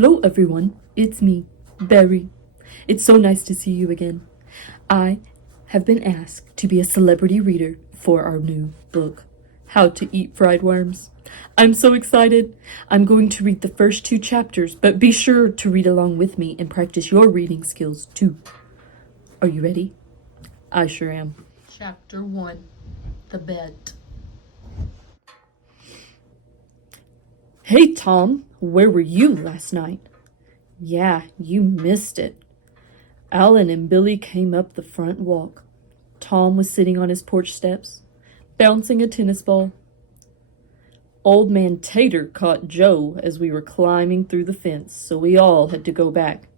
Hello, everyone. It's me, Barry. It's so nice to see you again. I have been asked to be a celebrity reader for our new book, How to Eat Fried Worms. I'm so excited. I'm going to read the first 2 chapters, but be sure to read along with me and practice your reading skills too. Are you ready? I sure am. Chapter 1, The Bet. Hey, Tom, where were you last night? Yeah, you missed it. Alan and Billy came up the front walk. Tom was sitting on his porch steps, bouncing a tennis ball. Old Man Tater caught Joe as we were climbing through the fence, so we all had to go back,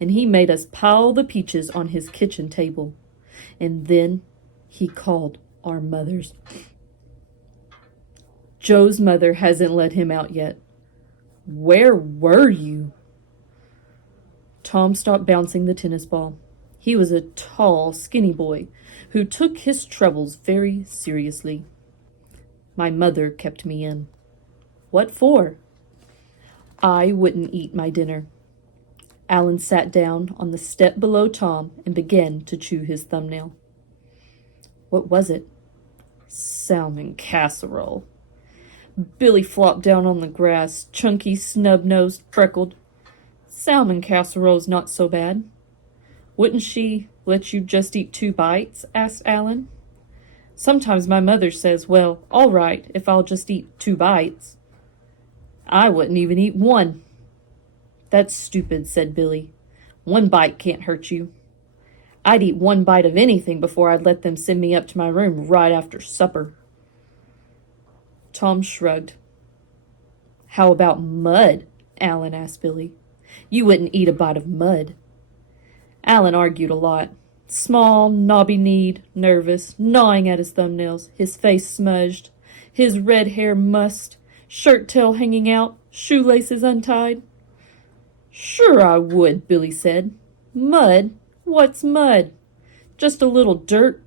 and he made us pile the peaches on his kitchen table. And then he called our mothers. Joe's mother hasn't let him out yet. Where were you? Tom stopped bouncing the tennis ball. He was a tall, skinny boy who took his troubles very seriously. My mother kept me in. What for? I wouldn't eat my dinner. Alan sat down on the step below Tom and began to chew his thumbnail. What was it? Salmon casserole. Billy flopped down on the grass, chunky, snub-nosed, freckled. Salmon casserole's not so bad. Wouldn't she let you just eat 2 bites? Asked Alan. Sometimes my mother says, well, all right, if I'll just eat 2 bites. I wouldn't even eat 1. That's stupid, said Billy. 1 bite can't hurt you. I'd eat 1 bite of anything before I'd let them send me up to my room right after supper. Tom shrugged. How about mud? Alan asked Billy. You wouldn't eat a bite of mud. Alan argued a lot. Small, knobby-kneed, nervous, gnawing at his thumbnails, his face smudged, his red hair mussed, shirt tail hanging out, shoelaces untied. Sure I would, Billy said. Mud? What's mud? Just a little dirt.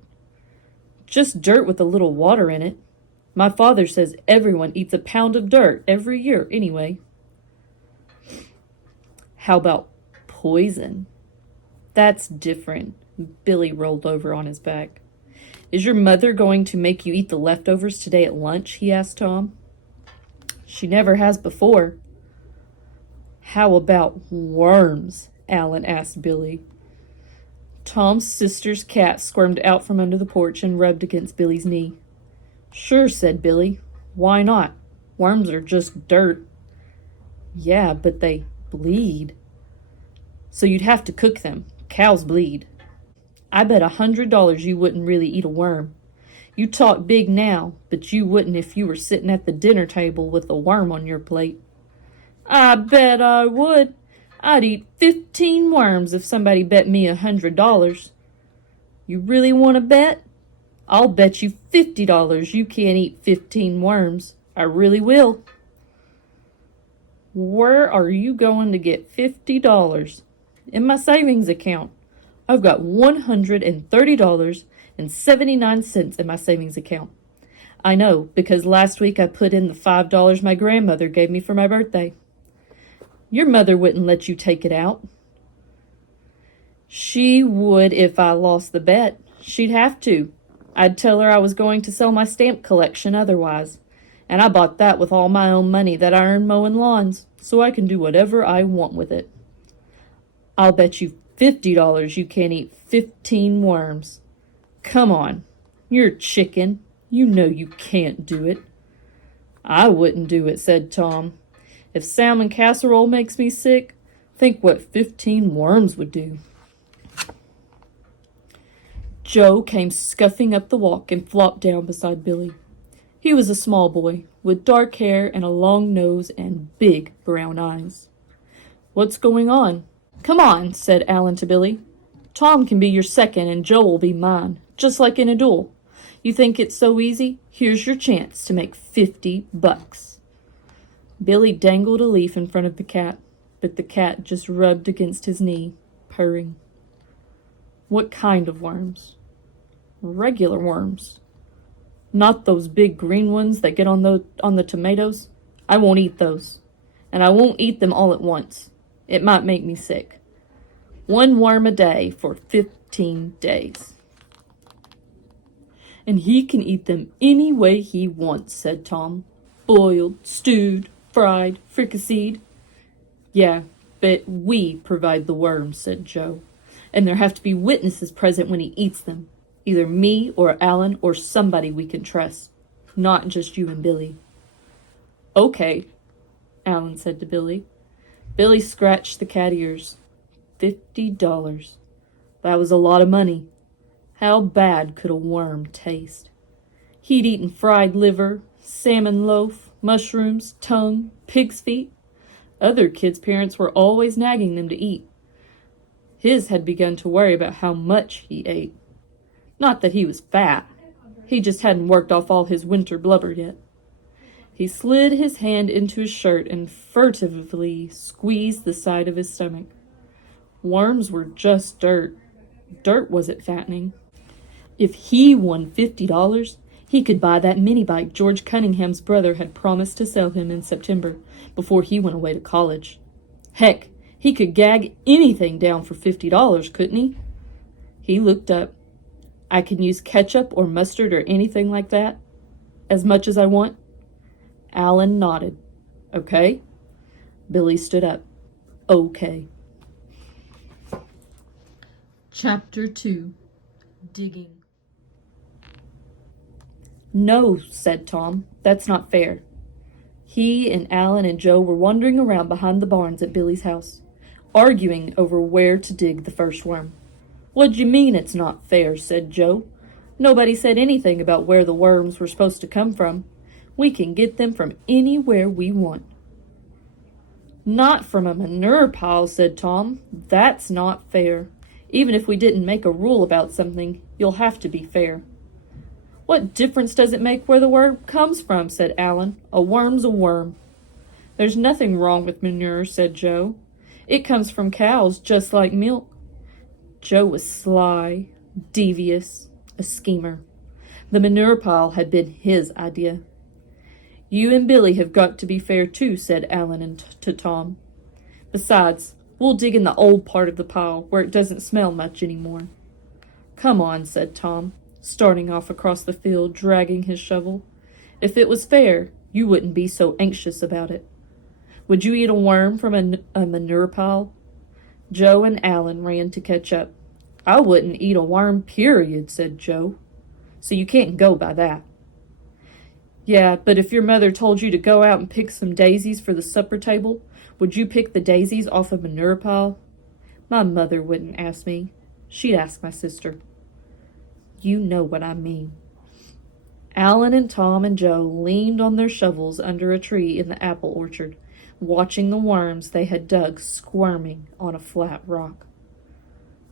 Just dirt with a little water in it. My father says everyone eats a pound of dirt every year anyway. How about poison? That's different. Billy rolled over on his back. Is your mother going to make you eat the leftovers today at lunch? He asked Tom. She never has before. How about worms? Alan asked Billy. Tom's sister's cat squirmed out from under the porch and rubbed against Billy's knee. Sure, said Billy. Why not? Worms are just dirt. Yeah, but they bleed. So you'd have to cook them. Cows bleed. I bet $100 you wouldn't really eat a worm. You talk big now, but you wouldn't if you were sitting at the dinner table with a worm on your plate. I bet I would. I'd eat 15 worms if somebody bet me $100. You really want to bet? I'll bet you $50 you can't eat 15 worms. I really will. Where are you going to get $50? In my savings account. I've got $130.79 in my savings account. I know, because last week I put in the $5 my grandmother gave me for my birthday. Your mother wouldn't let you take it out. She would if I lost the bet. She'd have to. I'd tell her I was going to sell my stamp collection otherwise. And I bought that with all my own money that I earned mowing lawns, so I can do whatever I want with it. I'll bet you $50 you can't eat 15 worms. Come on, you're a chicken. You know you can't do it. I wouldn't do it, said Tom. If salmon casserole makes me sick, think what 15 worms would do. Joe came scuffing up the walk and flopped down beside Billy. He was a small boy, with dark hair and a long nose and big brown eyes. What's going on? Come on, said Alan to Billy. Tom can be your second and Joe will be mine, just like in a duel. You think it's so easy? Here's your chance to make $50. Billy dangled a leaf in front of the cat, but the cat just rubbed against his knee, purring. What kind of worms? Regular worms. Not those big green ones that get on the tomatoes. I won't eat those. And I won't eat them all at once. It might make me sick. 1 worm a day for 15 days. And he can eat them any way he wants, said Tom. Boiled, stewed, fried, fricasseed. Yeah, but we provide the worms, said Joe. And there have to be witnesses present when he eats them. Either me or Alan or somebody we can trust. Not just you and Billy. Okay, Alan said to Billy. Billy scratched the cat ears. $50. That was a lot of money. How bad could a worm taste? He'd eaten fried liver, salmon loaf, mushrooms, tongue, pig's feet. Other kids' parents were always nagging them to eat. His had begun to worry about how much he ate. Not that he was fat. He just hadn't worked off all his winter blubber yet. He slid his hand into his shirt and furtively squeezed the side of his stomach. Worms were just dirt. Dirt wasn't fattening. If he won $50, he could buy that mini bike George Cunningham's brother had promised to sell him in September before he went away to college. Heck, he could gag anything down for $50, couldn't he? He looked up. I can use ketchup or mustard or anything like that? As much as I want? Alan nodded. Okay. Billy stood up. Okay. Chapter 2. Digging. No, said Tom. That's not fair. He and Alan and Joe were wandering around behind the barns at Billy's house, arguing over where to dig the first worm. What d'you mean it's not fair, said Joe. Nobody said anything about where the worms were supposed to come from. We can get them from anywhere we want. Not from a manure pile, said Tom. That's not fair. Even if we didn't make a rule about something, you'll have to be fair. What difference does it make where the worm comes from, said Alan. A worm's a worm. There's nothing wrong with manure, said Joe. It comes from cows just like milk. Joe was sly, devious, a schemer. The manure pile had been his idea. You and Billy have got to be fair too, said Alan to Tom. Besides, we'll dig in the old part of the pile where it doesn't smell much anymore. Come on, said Tom, starting off across the field, dragging his shovel. If it was fair, you wouldn't be so anxious about it. Would you eat a worm from a manure pile? Joe and Alan ran to catch up. I wouldn't eat a worm, period, said Joe. So you can't go by that. Yeah, but if your mother told you to go out and pick some daisies for the supper table, would you pick the daisies off a manure pile? My mother wouldn't ask me. She'd ask my sister. You know what I mean. Alan and Tom and Joe leaned on their shovels under a tree in the apple orchard, watching the worms they had dug squirming on a flat rock.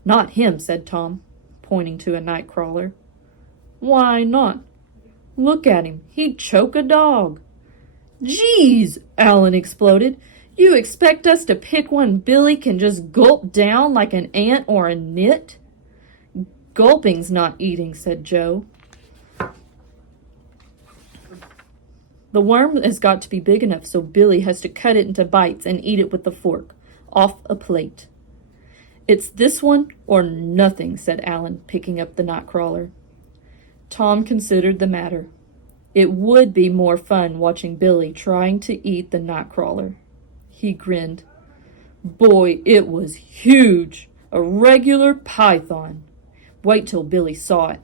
Not him, said Tom, pointing to a night crawler. Why not? Look at him. He'd choke a dog. Geez, Alan exploded. You expect us to pick one Billy can just gulp down like an ant or a nit? Gulping's not eating, said Joe. The worm has got to be big enough so Billy has to cut it into bites and eat it with the fork, off a plate. It's this one or nothing, said Alan, picking up the nightcrawler. Tom considered the matter. It would be more fun watching Billy trying to eat the nightcrawler. He grinned. Boy, it was huge, a regular python. Wait till Billy saw it.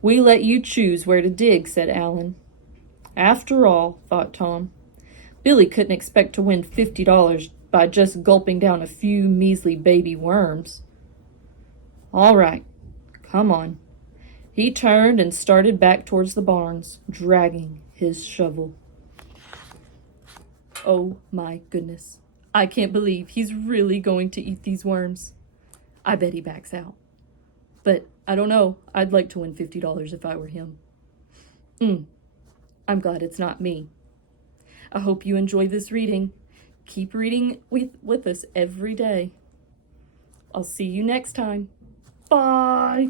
We let you choose where to dig, said Alan. After all, thought Tom, Billy couldn't expect to win $50 by just gulping down a few measly baby worms. All right, come on. He turned and started back towards the barns, dragging his shovel. Oh my goodness. I can't believe he's really going to eat these worms. I bet he backs out. But I don't know. I'd like to win $50 if I were him. I'm glad it's not me. I hope you enjoy this reading. Keep reading with us every day. I'll see you next time. Bye.